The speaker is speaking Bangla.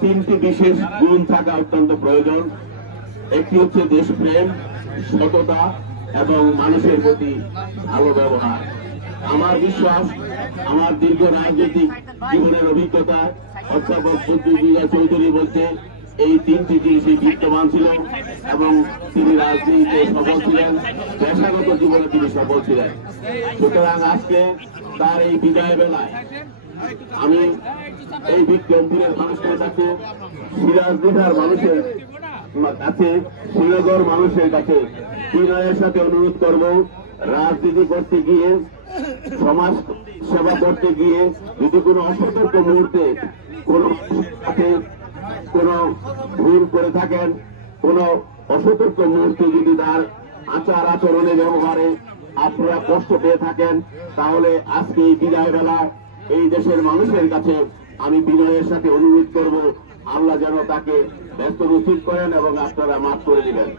তিনটি বিশেষ গুণ থাকা অত্যন্ত প্রয়োজন। একটি হচ্ছে দেশপ্রেম, সততা এবং মানুষের প্রতি ভালো ব্যবহার। আমার বিশ্বাস, আমার দীর্ঘ রাজনৈতিক জীবনের অভিজ্ঞতা অধ্যাপক বদ্রুদ্দোজা চৌধুরী বলতে এই তিনটি জিনিসই বিদ্যমান ছিল এবং তিনি রাজনীতিতে সফল ছিলেন, পেশাগত জীবনে তিনি সফল ছিলেন। সুতরাং আজকে তার এই বিদায় বেলায় আমি এই বিক্রমপুরের মানুষের কাছে, সিরাজদিঘার মানুষের কাছে, শ্রীনগর মানুষের কাছে বিনয়ের সাথে অনুরোধ করব, রাজনীতি করতে গিয়ে, সমাজ সেবা করতে গিয়ে যদি কোনো অসতর্ক মুহূর্তে কোনো ভুল করে থাকেন, কোন অসতর্ক মুহূর্তে যদি তার আচার আচরণে ব্যবহারে আপনারা কষ্ট পেয়ে থাকেন, তাহলে আজকে এই বিদায় বেলা এই দেশের মানুষের কাছে আমি বিনয়ের সাথে অনুরোধ করব, আল্লাহ যেন তাকে ব্যস্ত নসিব করেন এবং আপনারা মাফ করে দিবেন।